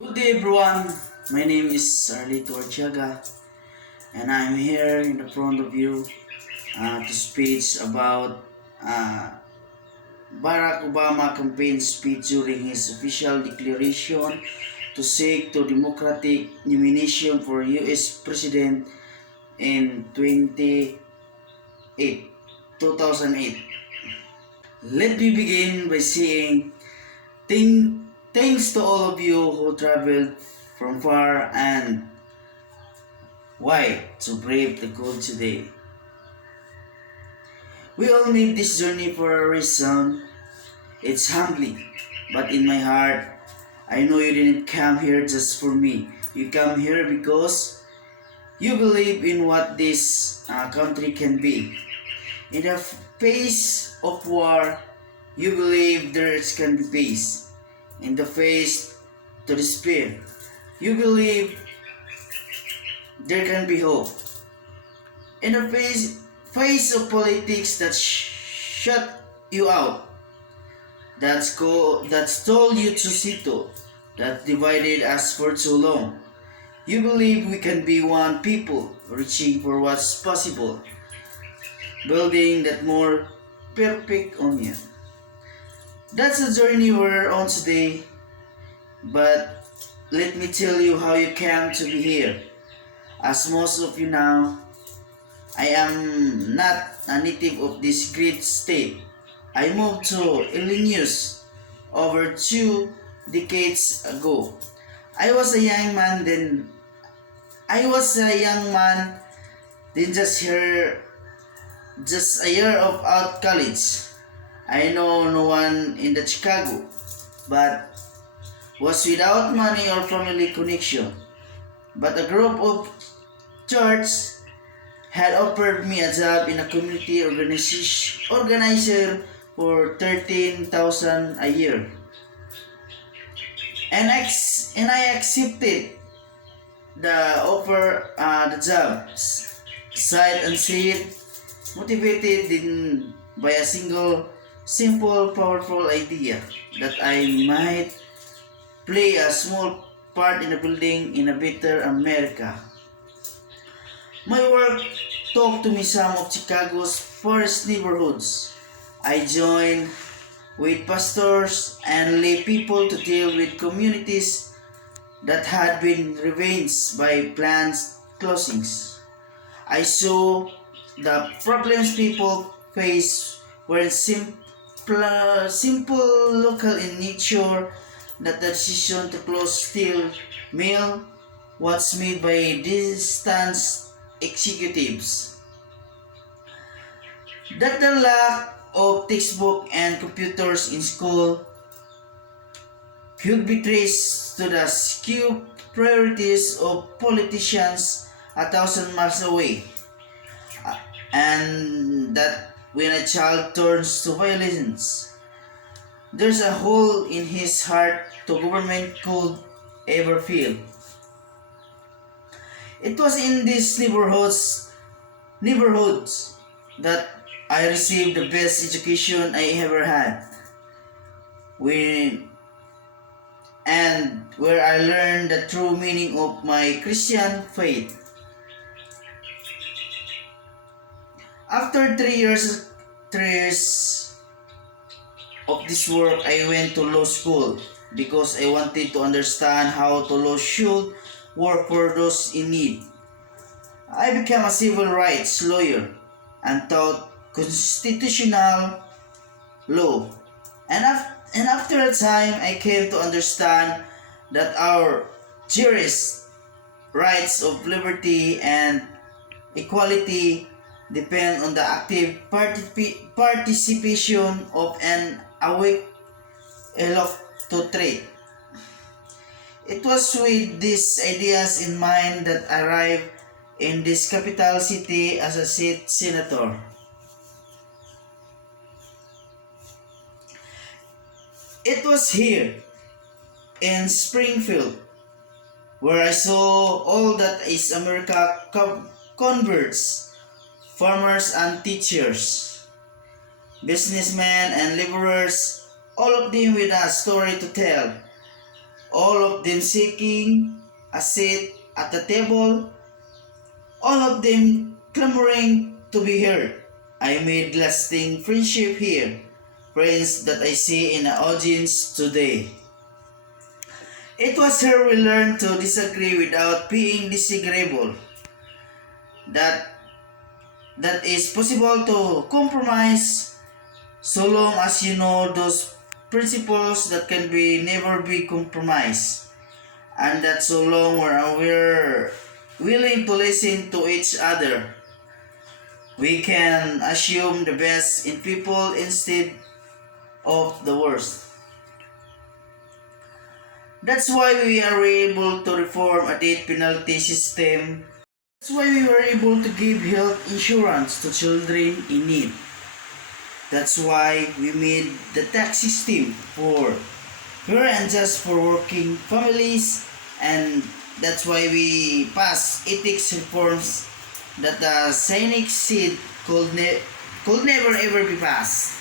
Good day everyone, my name is Arlito Artiaga and I'm here in the front of you to speak about uh, Barack Obama campaign speech during his official declaration to seek to Democratic nomination for US President in 2008. Let me begin by saying thanks to all of you who traveled from far and why to brave the cold today? We all need this journey for a reason. It's humbling, but in my heart, I know you didn't come here just for me. You come here because you believe in what this country can be. In the face of war, you believe there can be peace. In the face to despair, you believe there can be hope. In the face of politics that shut you out, that's told you to sito, that divided us for too long. You believe we can be one people, reaching for what's possible, building that more perfect union. That's the journey we're on today, but let me tell you how you came to be here. As most of you now, I am not a native of this great state. I moved to Illinois over 2 decades ago. I was a young man then. I was a young man then just a year of out college. I know no one in the Chicago, but was without money or family connection. But a group of church had offered me a job in a community organizer for 13,000 a year. And I accepted the offer, the job, sight unseen, motivated by a simple, powerful idea that I might play a small part in the building in a better America. My work took to me some of Chicago's poorest neighborhoods. I joined with pastors and lay people to deal with communities that had been ravaged by plant closings. I saw the problems people face were simple local in nature, that the decision to close steel mill was made by distant executives. That the lack of textbook and computers in school could be traced to the skewed priorities of politicians 1,000 miles away, and that when a child turns to violence, there's a hole in his heart to government could ever fill. It was in these neighborhoods that I received the best education I ever had. When and where I learned the true meaning of my Christian faith. After 3 years of this work, I went to law school because I wanted to understand how the law should work for those in need. I became a civil rights lawyer and taught constitutional law. And after a time, I came to understand that our cherished rights of liberty and equality depend on the active participation of an awake electorate. It was with these ideas in mind that I arrived in this capital city as a state senator. It was here in Springfield where I saw all that is America converts, farmers and teachers, businessmen and laborers, all of them with a story to tell. all of them seeking a seat at the table, all of them clamoring to be heard. I made lasting friendship here, friends that I see in the audience today. It was here we learned to disagree without being disagreeable. That that is possible to compromise so long as you know those principles that can be never be compromised, and that so long we're willing to listen to each other, we can assume the best in people instead of the worst. That's why we are able to reform a death penalty system. That's why we were able to give health insurance to children in need. That's why we made the tax system for fair and just for working families, and that's why we pass ethics reforms that the cynic said could never ever be passed.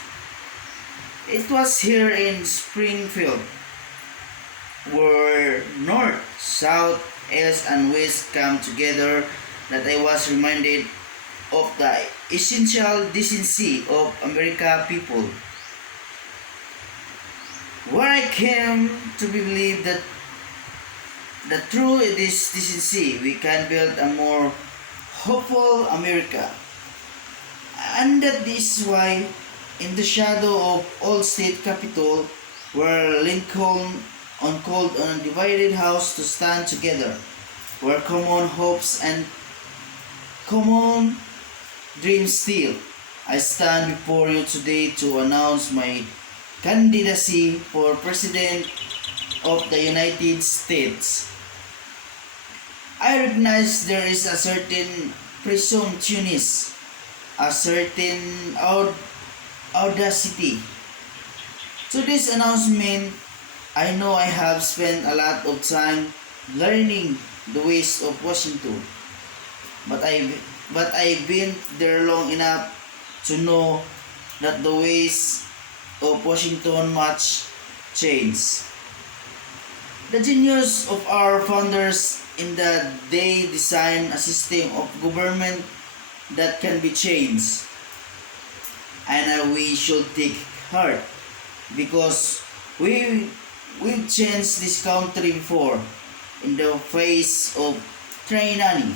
It was here in Springfield where North, South, East, and West come together that I was reminded of the essential decency of America people. Where I came to believe that through this decency we can build a more hopeful America. And that this is why in the shadow of Old State Capitol where Lincoln on called on a divided house to stand together, where common hopes and common dreams still, I stand before you today to announce my candidacy for President of the United States. I recognize there is a certain presumptuousness, a certain audacity to this announcement. I know I have spent a lot of time learning the ways of Washington, but I've been there long enough to know that the ways of Washington much change. The genius of our founders in that they designed a system of government that can be changed, and we should take heart because we've changed this country before in the face of tyranny.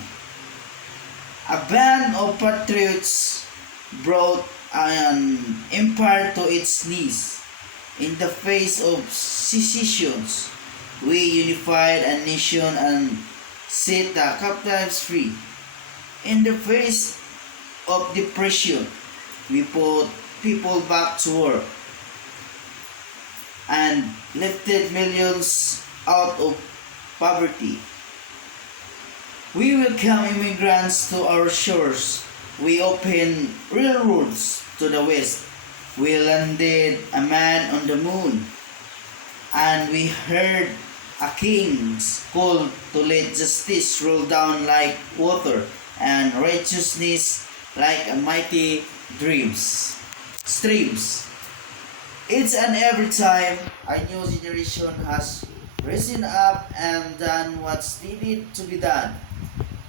A band of patriots brought an empire to its knees. In the face of secessions, we unified a nation and set the captives free. In the face of depression, we put people back to work and lifted millions out of poverty. We welcome immigrants to our shores. We opened railroads to the west. We landed a man on the moon. And we heard a king's call to let justice roll down like water and righteousness like a mighty streams. Each and every time a new generation has risen up and done what's needed to be done.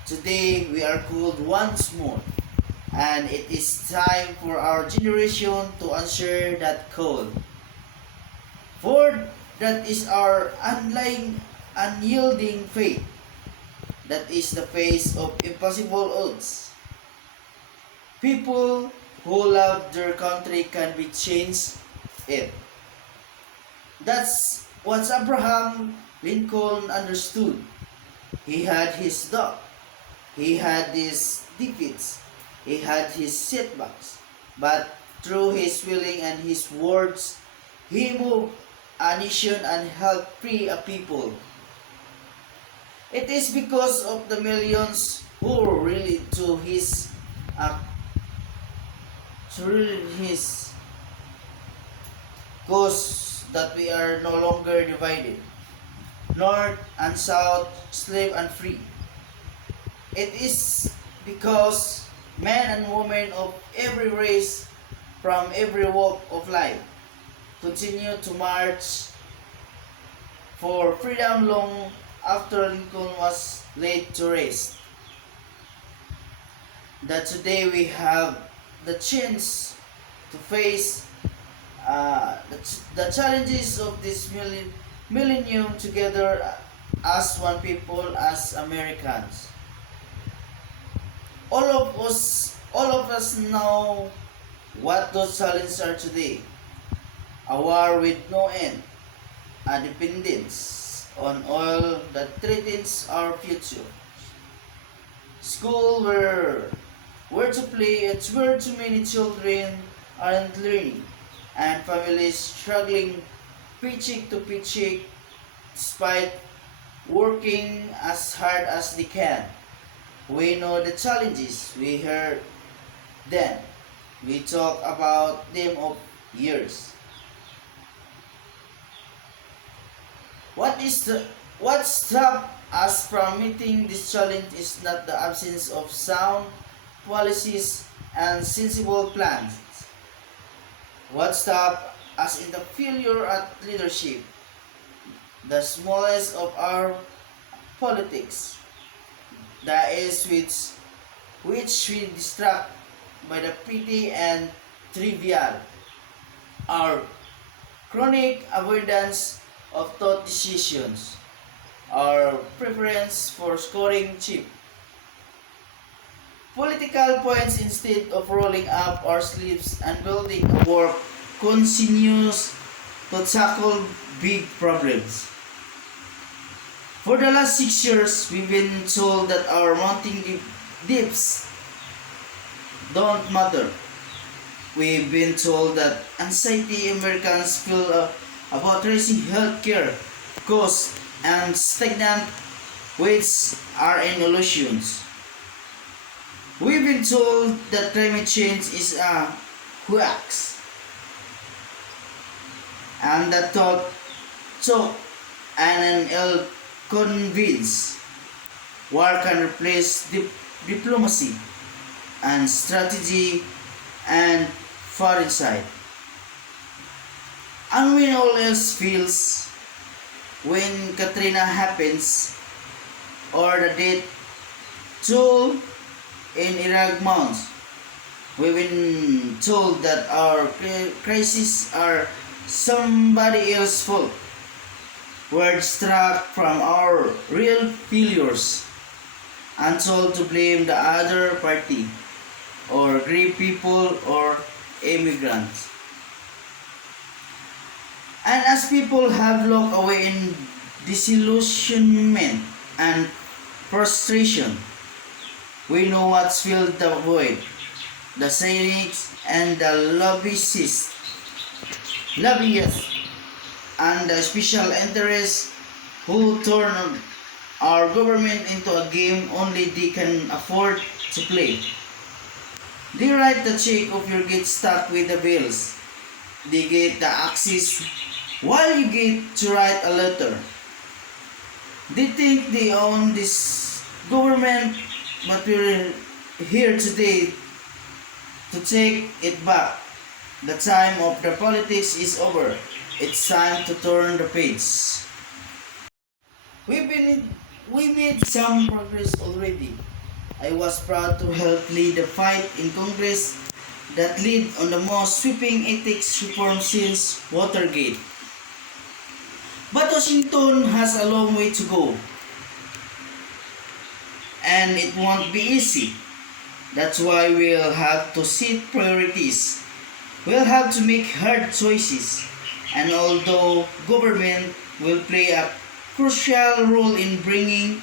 Today we are called once more, and it is time for our generation to answer that call. For that is our unyielding faith. That is the face of impossible odds. People who love their country can be changed it. That's what Abraham Lincoln understood. He had his doubt. He had his defeats. He had his setbacks. But through his willing and his words, he moved a nation and helped free a people. It is because of the millions who really uh, to his cause that we are no longer divided, north and south, slave and free. It is because men and women of every race from every walk of life continue to march for freedom long after Lincoln was laid to rest. That today we have the chance to face the challenges of this millennium together as one people, as Americans. All of us know what those challenges are today. A war with no end, a dependence on oil that threatens our future. School where to play, it's where too many children aren't learning, and families struggling paycheck to paycheck despite working as hard as they can. We know the challenges, we heard them, we talk about them of years. What stops us from meeting this challenge is not the absence of sound policies and sensible plans. What stops us is the failure at leadership, the smallest of our politics, that is which we distract by the petty and trivial, our chronic avoidance of thought decisions, our preference for scoring cheap political points instead of rolling up our sleeves and building a work continues to tackle big problems. For the last 6 years, we've been told that our mounting dips don't matter. We've been told that anxiety Americans feel about raising healthcare costs and stagnant wages are an illusions. We've been told that climate change is a hoax, and that talk and an ill convince war can replace diplomacy and strategy and foreign side. And when all else fails, when Katrina happens or the death toll in Iraq mounts, we've been told that our crises are somebody else's fault. We're distracted from our real failures and told to blame the other party or great people or immigrants. And as people have locked away in disillusionment and frustration, we know what's filled the void, the cynics and the lobbyists and the special interests who turn our government into a game only they can afford to play. They write the check if you get stuck with the bills. They get the access while you get to write a letter. They think they own this government, but we're here today to take it back. The time of the politics is over. It's time to turn the page. We made some progress already. I was proud to help lead the fight in Congress that led on the most sweeping ethics reform since Watergate. But Washington has a long way to go, and it won't be easy. That's why we'll have to set priorities. We'll have to make hard choices. And although government will play a crucial role in bringing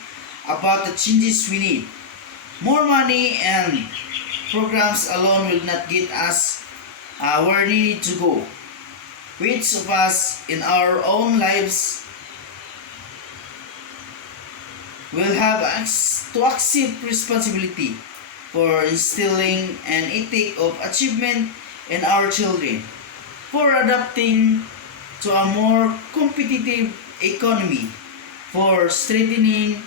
about the changes we need, more money and programs alone will not get us where we need to go. Each of us in our own lives will have to accept responsibility for instilling an ethic of achievement in our children, for adapting to a more competitive economy, for strengthening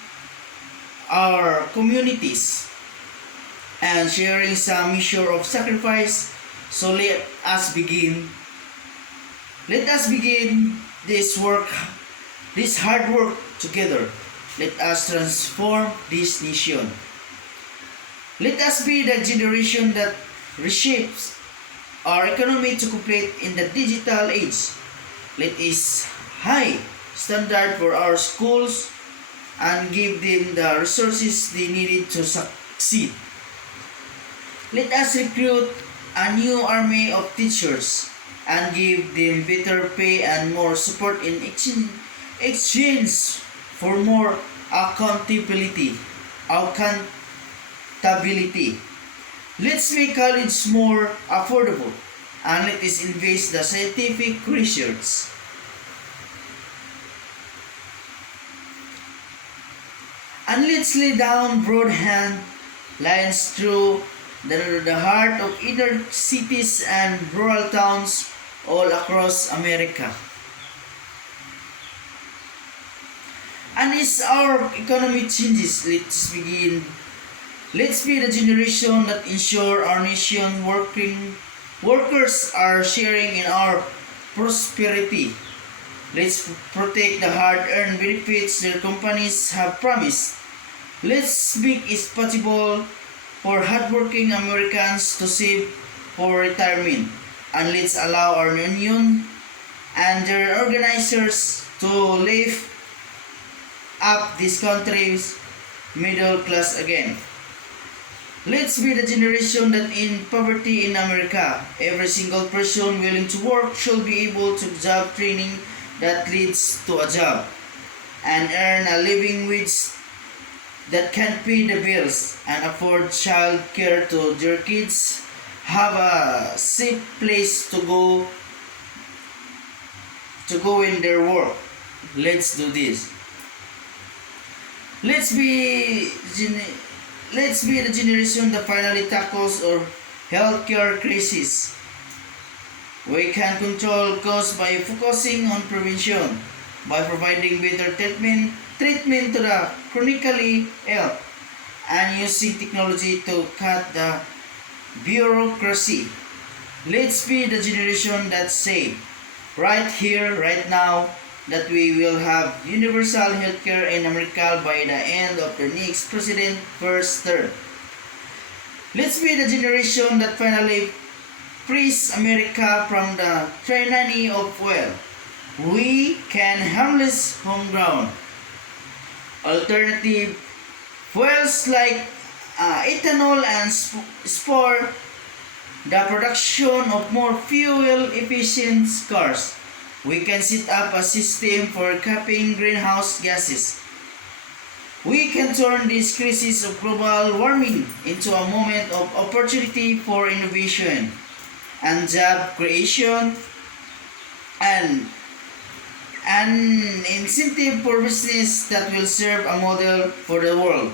our communities, and sharing some measure of sacrifice. So let us begin this work this hard work together. Let us transform this nation. Let us be the generation that reshapes our economy to compete in the digital age. Let us high standard for our schools and give them the resources they needed to succeed. Let us recruit a new army of teachers and give them better pay and more support in exchange for more accountability. Accountability. Let's make college more affordable and let us invest the scientific research. And let's lay down broad hand lines through the heart of inner cities and rural towns all across America. And as our economy changes, let's be the generation that ensure our nation workers are sharing in our prosperity. Let's protect the hard-earned benefits their companies have promised. Let's make it possible for hardworking Americans to save for retirement. And let's allow our union and their organizers to lift up this country's middle class again. Let's be the generation that in poverty in America, every single person willing to work should be able to job training that leads to a job and earn a living wage that can pay the bills and afford child care to their kids, have a safe place to go in their work. Let's do this. Let's be the generation that finally tackles our healthcare crisis. We can control costs by focusing on prevention, by providing better treatment to the chronically ill, and using technology to cut the bureaucracy. Let's be the generation that say, right here, right now, that we will have universal healthcare in America by the end of the next president's first term. Let's be the generation that finally frees America from the tyranny of oil. We can harness homegrown alternative fuels like ethanol and spur the production of more fuel-efficient cars. We can set up a system for capping greenhouse gases. We can turn this crisis of global warming into a moment of opportunity for innovation and job creation and an incentive for business that will serve a model for the world.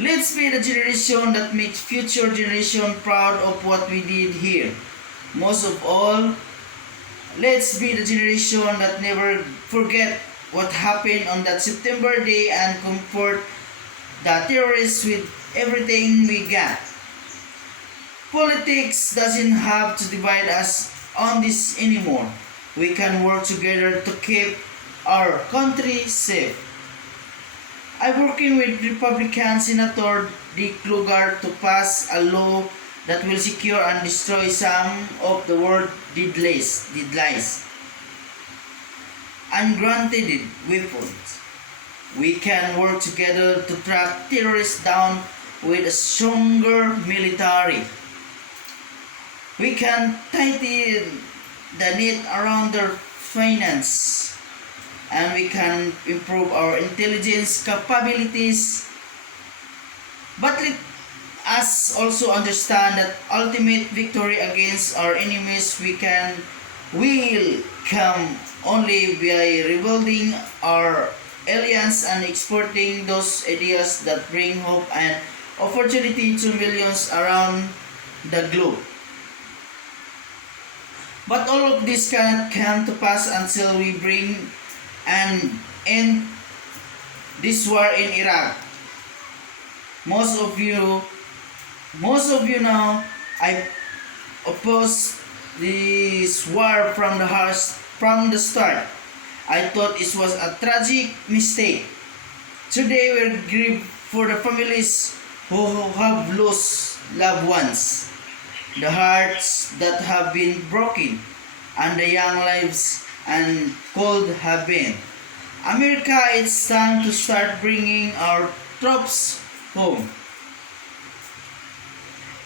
Let's be the generation that makes future generation proud of what we did here. Most of all, let's be the generation that never forget what happened on that September day and comfort the terrorists with everything we got. Politics doesn't have to divide us on this anymore. We can work together to keep our country safe. I'm working with Republican Senator Dick Lugar to pass a law that will secure and destroy some of the world's deadliest ungranted weapons. We can work together to track terrorists down with a stronger military. We can tighten the net around their finance and we can improve our intelligence capabilities. But let us also understand that ultimate victory against our enemies will come only by rebuilding our alliance and exporting those ideas that bring hope and opportunity to millions around the globe. But all of this cannot come to pass until we bring an end this war in Iraq. Most of you now, I oppose this war from the start. I thought it was a tragic mistake. Today we grieve for the families who have lost loved ones, the hearts that have been broken, and the young lives and cold have been. America, it's time to start bringing our troops home.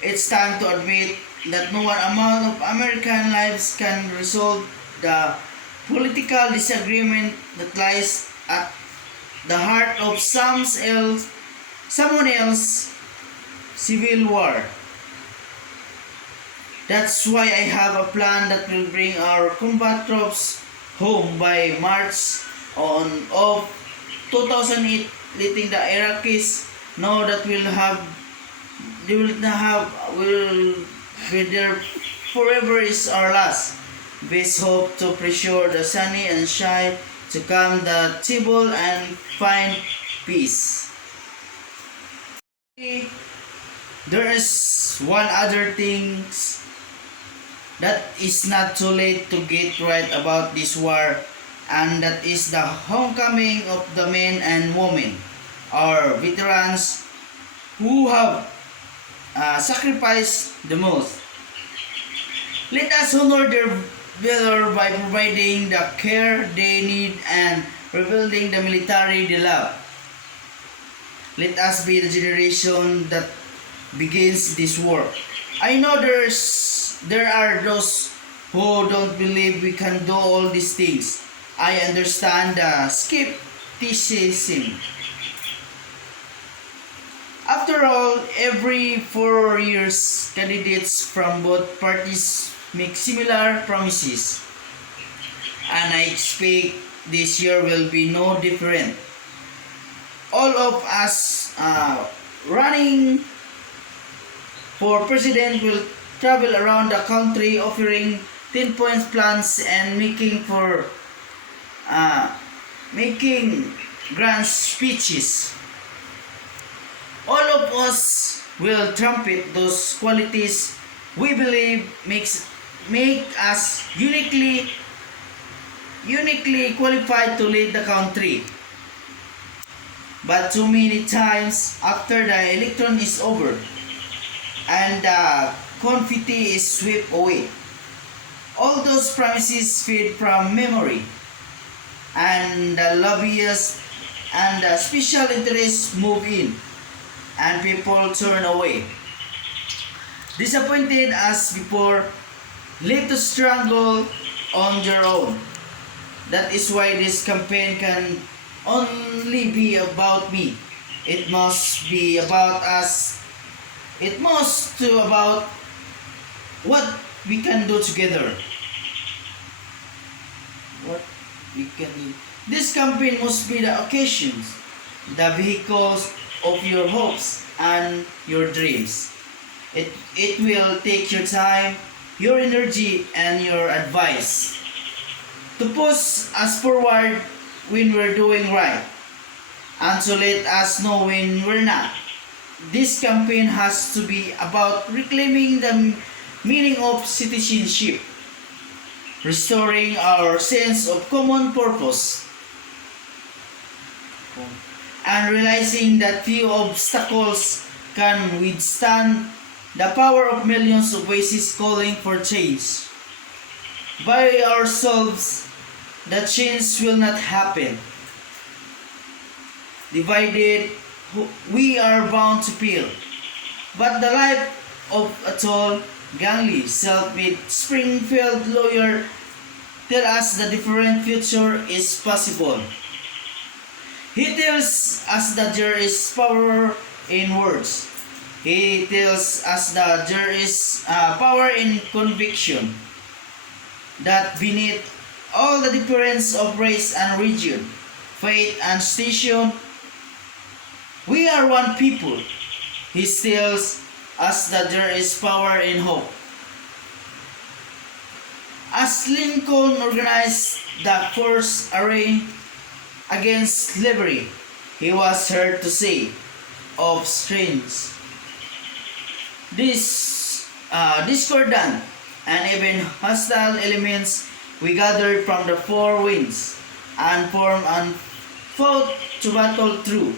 It's time to admit that no one amount of American lives can resolve the political disagreement that lies at the heart of someone else civil war. That's why I have a plan that will bring our combat troops home by March of 2008, letting the Iraqis know that will be there forever is our last. Best hope to pressure the Sunni and Shia to come the table and find peace. There is one other thing that is not too late to get right about this war, and that is the homecoming of the men and women, our veterans who have sacrificed the most. Let us honor their valor by providing the care they need and rebuilding the military they love. Let us be the generation that begins this work. I know there are those who don't believe we can do all these things. I understand the skepticism. After all, every 4 years, candidates from both parties make similar promises. And I expect this year will be no different. All of us running for president will travel around the country offering 10-point plans and making grand speeches. All of us will trumpet those qualities we believe make us uniquely qualified to lead the country. But too many times after the election is over and the confetti is swept away, all those promises fade from memory, and the lobbyists and the special interests move in, and people turn away. Disappointed as before, left to struggle on their own. That is why this campaign can only be about me. It must be about us. It must be about what we can do together. What we can do. This campaign must be the occasions, the vehicles of your hopes and your dreams. It will take your time, your energy, and your advice to push us forward when we're doing right, and to let us know when we're not. This campaign has to be about reclaiming the meaning of citizenship, restoring our sense of common purpose, and realizing that few obstacles can withstand the power of millions of voices calling for change. By ourselves, the change will not happen. Divided, we are bound to fail. But the life of a tall, gangly, self-made Springfield lawyer tell us the different future is possible. He tells us that there is power in words. He tells us that there is power in conviction. That beneath all the difference of race and region, faith and station, we are one people. He tells us that there is power in hope. As Lincoln organized the first array against slavery, he was heard to say of strange, discordant, and even hostile elements we gathered from the four winds. and form and fought to battle through.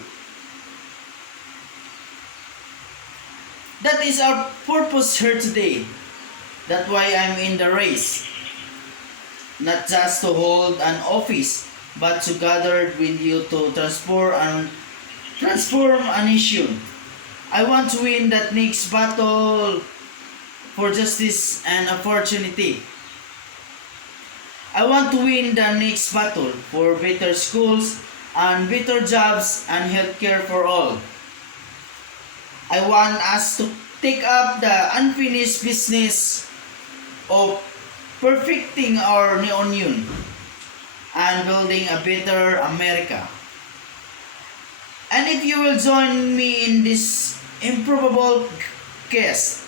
That is our purpose here today. That's why I'm in the race. Not just to hold an office, but to gather with you to transform a nation. I want to win that next battle for justice and opportunity. I want to win the next battle for better schools and better jobs and healthcare for all. I want us to take up the unfinished business of perfecting our union and building a better America. And if you will join me in this improbable quest,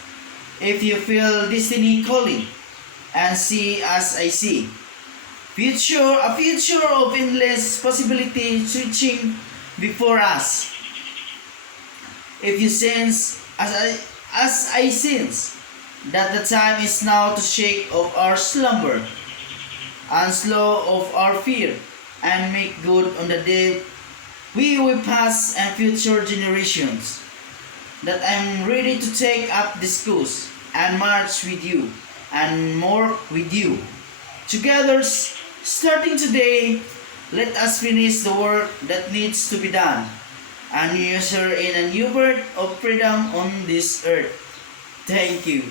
if you feel destiny calling and see as I see, a future of endless possibility switching before us. If you sense as I sense that the time is now to shake off our slumber and slow off our fear and make good on the day we will pass and future generations, that I am ready to take up this cause and march with you and more with you. Together, starting today, let us finish the work that needs to be done and usher in a new birth of freedom on this earth. Thank you.